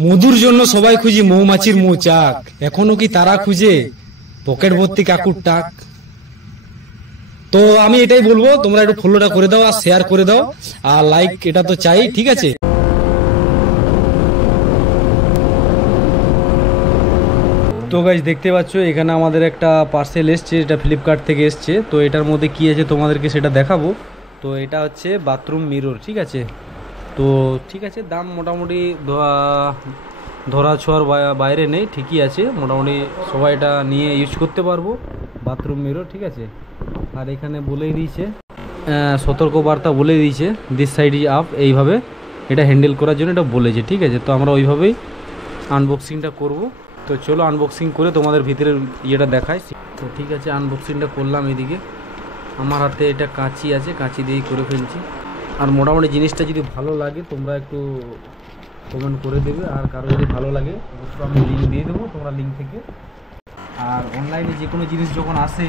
মধুর জন্য সবাই খুঁজি মৌমাছির মৌচাক, এখনো কি তারা খুঁজে পকেট ভর্তি কাকুর টাক? তো আমি এটাই বলবো, তোমরা একটু ফলোটা করে দাও আর শেয়ার করে দাও আর লাইক এটা তো চাই, ঠিক আছে? তো গাইস দেখতে পাচ্ছ এখানে আমাদের একটা পার্সেল এসছে, এটা ফ্লিপকার্ট থেকে এসছে। তো এটার মধ্যে কি আছে তোমাদেরকে সেটা দেখাবো। তো এটা হচ্ছে বাথরুম মিরর, ঠিক আছে? তো ঠিক আছে, দাম মোটামুটি ধরা ছোঁয়ার বাইরে নেই, ঠিকই আছে মোটামুটি, সবাই এটা নিয়ে ইউজ করতে পারবো বাথরুম মিরর, ঠিক আছে? আর এখানে বলেই দিয়েছে, সতর্কবার্তা বলে দিয়েছে দিস সাইড ইজ আপ, এইভাবে এটা হ্যান্ডেল করার জন্য এটা বলেছে, ঠিক আছে? তো আমরা ওইভাবেই আনবক্সিংটা করব। তো চলো আনবক্সিং করে তোমাদের ভিতরের ইয়েটা দেখাই। তো ঠিক আছে, আনবক্সিংটা করলাম। এদিকে আমার হাতে এটা কাঁচি আছে, কাঁচি দিয়েই করে ফেলছি। আর মোটামুটি জিনিসটা যদি ভালো লাগে তোমরা একটু কমেন্ট করে দেবে, আর কারো যদি ভালো লাগে অবশ্যই আমি লিঙ্ক দিয়ে দেবো, তোমরা লিঙ্ক থেকে। আর অনলাইনে যে কোনো জিনিস যখন আসে,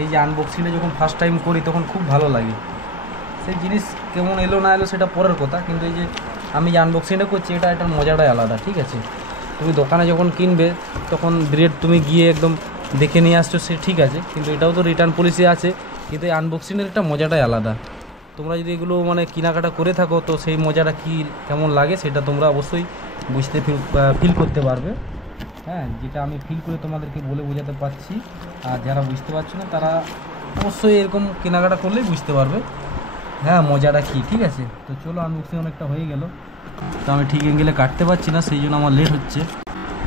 এই যে আনবক্সিংটা যখন ফার্স্ট টাইম করি তখন খুব ভালো লাগে। সেই জিনিস কেমন এলো না এলো সেটা পরের কথা, কিন্তু এই যে আমি যে আনবক্সিংটা করছি এটার মজাটাই আলাদা, ঠিক আছে? তুমি দোকানে যখন কিনবে তখন ডিরেক্ট তুমি গিয়ে একদম দেখে নিয়ে আসছো, সে ঠিক আছে, কিন্তু এটাও তো রিটার্ন পলিসি আছে, কিন্তু এই আনবক্সিংয়ের একটা মজাটাই আলাদা। তোমরা যদি এগুলো মানে কেনাকাটা করে থাকো তো সেই মজাটা কী কেমন লাগে সেটা তোমরা অবশ্যই বুঝতে ফিল করতে পারবে। হ্যাঁ, যেটা আমি ফিল করে তোমাদেরকে বলে বোঝাতে পারছি, আর যারা বুঝতে পারছো না তারা অবশ্যই এরকম কেনাকাটা করলেই বুঝতে পারবে হ্যাঁ মজাটা কী, ঠিক আছে? তো চলো, আনবক্সিং অনেকটা হয়ে গেল, তো আমি ঠিক অ্যাঙ্গেলে কাটতে পারছি না, সেই জন্য আমার লেট হচ্ছে।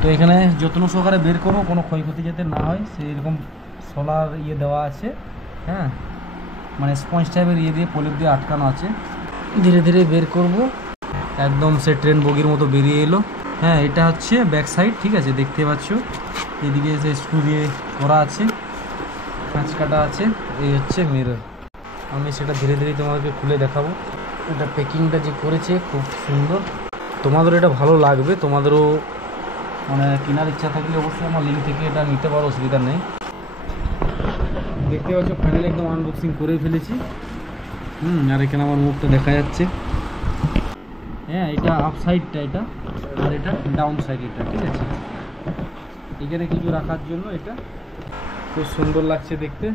তো এখানে যত্ন সহকারে বের করবো, কোনো ক্ষয়ক্ষতি যাতে না হয় সেই এরকম সোলার ইয়ে দেওয়া আছে, হ্যাঁ, মানে স্পঞ্জ টাইপের ইয়ে দিয়ে প্রলেপ দিয়ে আটকানো আছে। ধীরে ধীরে বের করব, একদম সে ট্রেন বগির মতো বেরিয়ে এলো। হ্যাঁ, এটা হচ্ছে ব্যাক সাইড, ঠিক আছে? দেখতে পাচ্ছ এদিকে যে স্ক্রু দিয়ে করা আছে, কাঁচ কাটা আছে, এই হচ্ছে মিরর। আমি সেটা ধীরে ধীরে তোমাদেরকে খুলে দেখাবো। এটা প্যাকিংটা যে করেছে খুব সুন্দর, তোমাদেরও এটা ভালো লাগবে। তোমাদেরও মানে কেনার ইচ্ছা থাকলে অবশ্যই আমার লিঙ্ক থেকে এটা নিতে পারো, অসুবিধা নেই। দেখতে পাচ্ছ ফাইনালি একদম আনবক্সিং করেই ফেলেছি। আর এখানে আমার মুখটা দেখা যাচ্ছে। হ্যাঁ, এটা আপ সাইডটা এটা, আর এটা ডাউন সাইড এটা, ঠিক আছে? এখানে কিছু রাখার জন্য এটা খুব সুন্দর লাগছে দেখতে।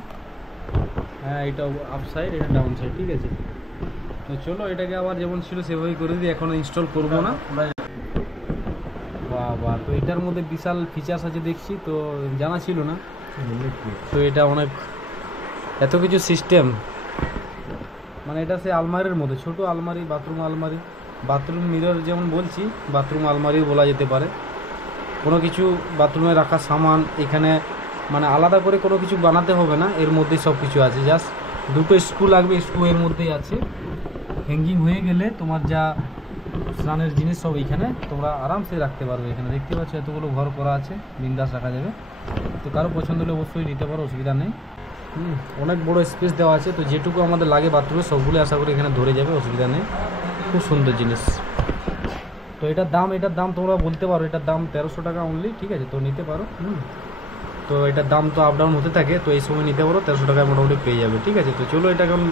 হ্যাঁ, এটা আপ সাইড, এটা ডাউন সাইড, ঠিক আছে? তো চলো এটাকে আবার যেমন ছিল সেভাবেই করে দিই, এখন ইনস্টল করব না। বাহ, তো এটার মধ্যে বিশাল ফিচার্স আছে দেখছি, তো জানা ছিল না। তো এটা অনেক এত কিছু সিস্টেম, মানে এটা সে আলমারির মধ্যে, ছোট আলমারি, বাথরুম আলমারি, বাথরুম মিরর যেমন বলছি, বাথরুম আলমারিও বলা যেতে পারে। কোনো কিছু বাথরুমে রাখা সামান এখানে মানে আলাদা করে কোনো কিছু বানাতে হবে না, এর মধ্যেই সব কিছু আছে। জাস্ট দুটো স্ক্রু লাগবে, স্ক্রু এর মধ্যেই আছে। হ্যাঙ্গিং হয়ে গেলে তোমার যা স্নানের জিনিস সব এখানে তোমরা আরামসে রাখতে পারবে। এখানে দেখতে পাচ্ছ এতগুলো ঘর করা আছে, বিন্দাস রাখা যাবে। তো কারো পছন্দ হলে অবশ্যই নিতে পারো, অসুবিধা নেই। অনেক বড় স্পেস দেওয়া আছে, তো যেটুকু আমাদের লাগে বাথরুমে সবগুলো আশা করি এখানে ধরে যাবে, অসুবিধা নেই। খুব সুন্দর জিনিস। তো এটার দাম তোমরা বলতে পারো, এটার দাম 1300 টাকা অনলি, ঠিক আছে? তো নিতে পারো। তো এটার দাম তো আপ ডাউন হতে থাকে, তো এই সময় নিতে পারো, 1300 টাকায় মোটামুটি পেয়ে যাবে, ঠিক আছে? তো চলো এটা এখন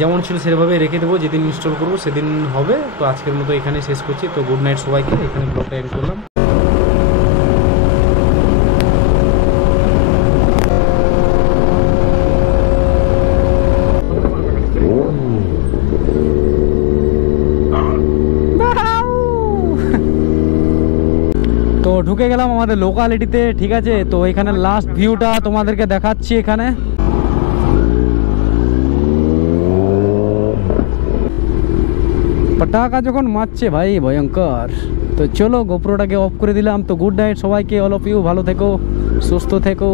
যেমন ছিল সেভাবে রেখে দেবো, যেদিন ইনস্টল করবো সেদিন হবে। তো আজকের মতো এখানে শেষ করছি। তো গুড নাইট সবাইকে, এখানে ব্লগটা এন্ড করলাম। তো ঢুকে গেলাম আমাদের লোকালিটিতে, ঠিক আছে? তো এখানে লাস্ট ভিউটা তোমাদেরকে দেখাচ্ছি। এখানে পটাকা যখন মারছে ভাই ভয়ঙ্কর। তো চলো গোপ্রোটাকে অফ করে দিলাম। তো গুড নাইট সবাইকে, অল অফ ইউ, ভালো থেকো, সুস্থ থেকো।